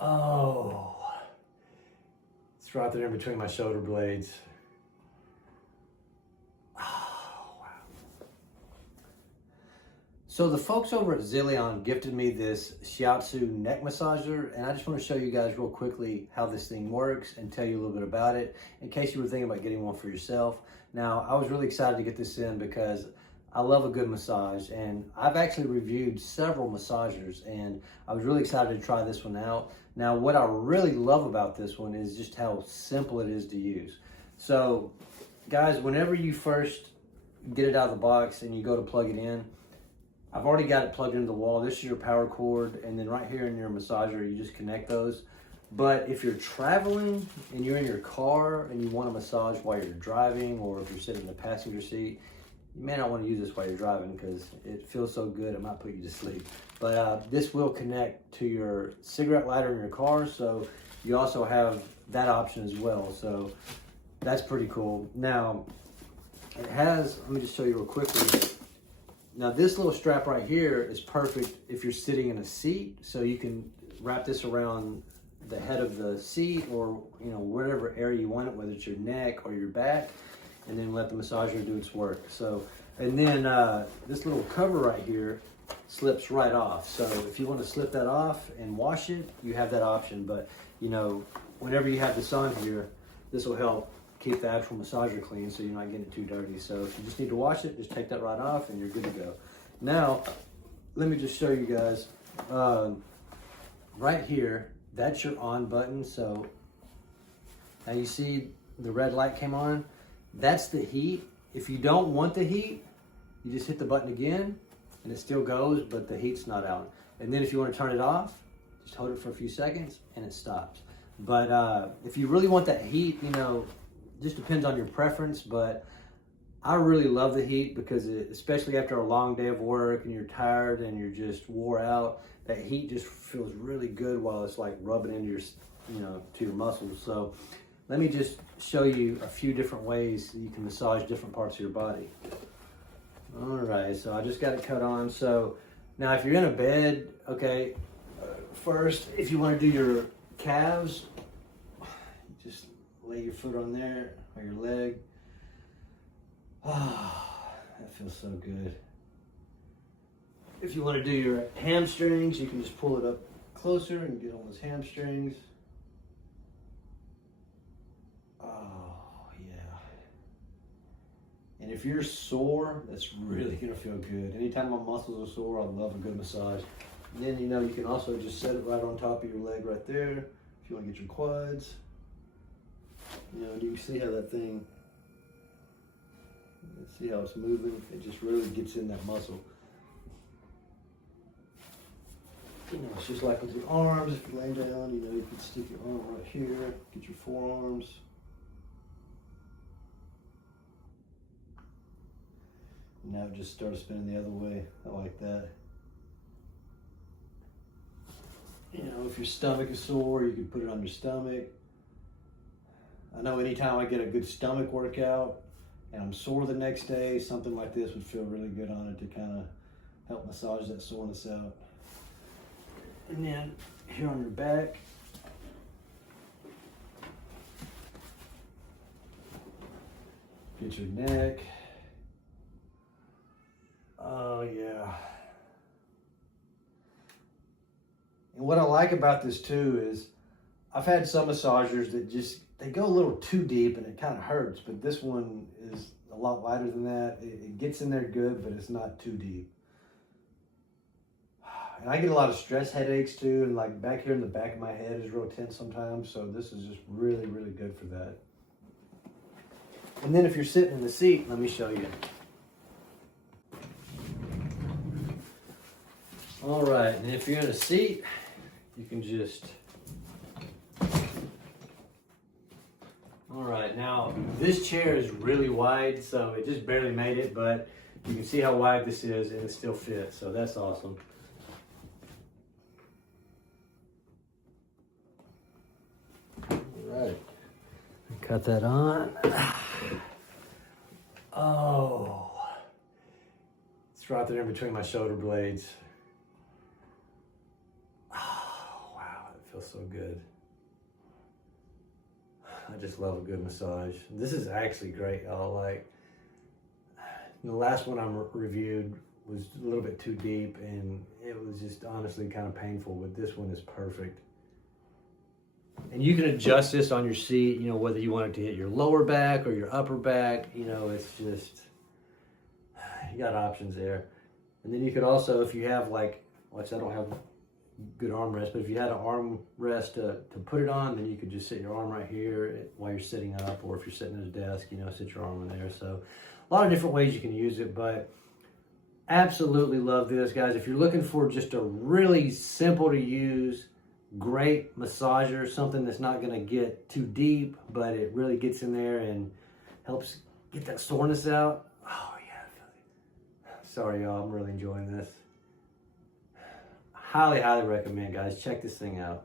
Oh, it's right there in between my shoulder blades. Oh, wow. So the folks over at Zyllion gifted me this Shiatsu neck massager, and I just want to show you guys real quickly how this thing works and tell you a little bit about it in case you were thinking about getting one for yourself. Now, I was really excited to get this in because I love a good massage, and I've actually reviewed several massagers, and I was really excited to try this one out. Now, what I really love about this one is just how simple it is to use. So, guys, whenever you first get it out of the box and you go to plug it in, I've already got it plugged into the wall. This is your power cord, and then right here in your massager, you just connect those. But if you're traveling and you're in your car and you want a massage while you're driving, or if you're sitting in the passenger seat, you may not want to use this while you're driving because it feels so good it might put you to sleep. But this will connect to your cigarette lighter in your car, so you also have that option as well. So that's pretty cool. Now, it has, let me just show you real quickly. Now this little strap right here is perfect if you're sitting in a seat, so you can wrap this around the head of the seat, or whatever area you want it, whether it's your neck or your back, and then let the massager do its work. So, and then this little cover right here slips right off. So if you want to slip that off and wash it, you have that option. But whenever you have this on here, this will help keep the actual massager clean so you're not getting it too dirty. So if you just need to wash it, just take that right off and you're good to go. Now, let me just show you guys. Right here, that's your on button. So now you see the red light came on. That's the heat. If you don't want the heat, you just hit the button again and it still goes, but the heat's not out. And then if you want to turn it off, just hold it for a few seconds and it stops. But if you really want that heat, just depends on your preference, but I really love the heat because especially after a long day of work and you're tired and you're just wore out, that heat just feels really good while it's like rubbing into your, to your muscles. So let me just show you a few different ways that you can massage different parts of your body. All right, so I just got it cut on. So now if you're in a bed, okay, first, if you want to do your calves, just lay your foot on there, or your leg. Ah, that feels so good. If you want to do your hamstrings, you can just pull it up closer and get on those hamstrings. Oh, yeah. And if you're sore, that's really going to feel good. Anytime my muscles are sore, I love a good massage. And then, you can also just set it right on top of your leg right there if you want to get your quads. And you can see how that thing, see how it's moving. It just really gets in that muscle. It's just like with your arms. If you lay down, you can stick your arm right here, get your forearms. And now it just starts spinning the other way. I like that. If your stomach is sore, you can put it on your stomach. I know anytime I get a good stomach workout and I'm sore the next day, something like this would feel really good on it to kind of help massage that soreness out. And then here on your back, get your neck. Oh yeah. And what I like about this too is I've had some massagers that they go a little too deep and it kind of hurts, but this one is a lot lighter than that. It gets in there good, but it's not too deep. And I get a lot of stress headaches too, and like back here in the back of my head is real tense sometimes, so this is just really, really good for that. And then if you're sitting in the seat, let me show you. All right, and if you're in a seat, you can just... All right, now this chair is really wide, so it just barely made it, but you can see how wide this is and it still fits, so that's awesome. All right, cut that on. Oh, it's right there in between my shoulder blades. Oh, wow, it feels so good. I just love a good massage. This is actually great, y'all. Like, the last one I reviewed was a little bit too deep, and it was just honestly kind of painful, but this one is perfect. And you can adjust this on your seat, you know, whether you want it to hit your lower back or your upper back, you know, it's just, you got options there. And then you could also, if you have like, watch, I don't have good armrest, but if you had an armrest to put it on, then you could just sit your arm right here while you're sitting up, or if you're sitting at a desk, you know, sit your arm in there. So a lot of different ways you can use it, but absolutely love this, guys. If you're looking for just a really simple to use, great massager, something that's not going to get too deep, but it really gets in there and helps get that soreness out. Oh yeah, sorry y'all, I'm really enjoying this. Highly recommend, guys. Check this thing out.